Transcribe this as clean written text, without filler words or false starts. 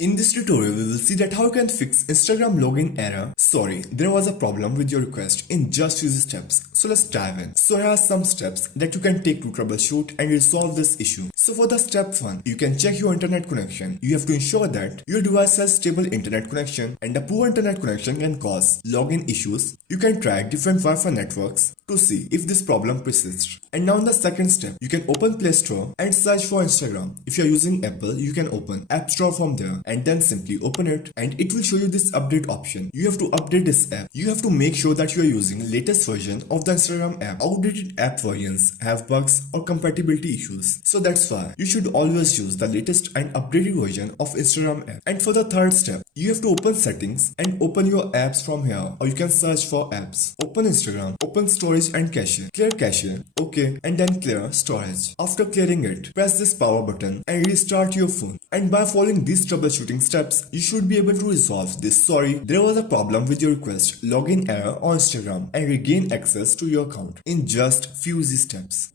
In this tutorial, we will see that how you can fix Instagram login error. Sorry, there was a problem with your request in just few steps. So let's dive in. So here are some steps that you can take to troubleshoot and resolve this issue. So for the step 1, you can check your internet connection. You have to ensure that your device has stable internet connection, and a poor internet connection can cause login issues. You can try different Wi-Fi networks to see if this problem persists. And now in the second step, you can open Play Store and search for Instagram. If you are using Apple, you can open App Store from there and then simply open it, and it will show you this update option. You have to update this app. You have to make sure that you are using latest version of the Instagram app. Outdated app versions have bugs or compatibility issues. So that's why you should always use the latest and updated version of Instagram app. And for the third step, you have to open settings and open your apps from here, or you can search for apps. Open Instagram, open storage and cache. Clear cache, okay, and then clear storage. After clearing it, press this power button and restart your phone. And by following these troubleshooting steps, you should be able to resolve this. Sorry, there was a problem with your request, login error on Instagram, and regain access to your account in just few easy steps.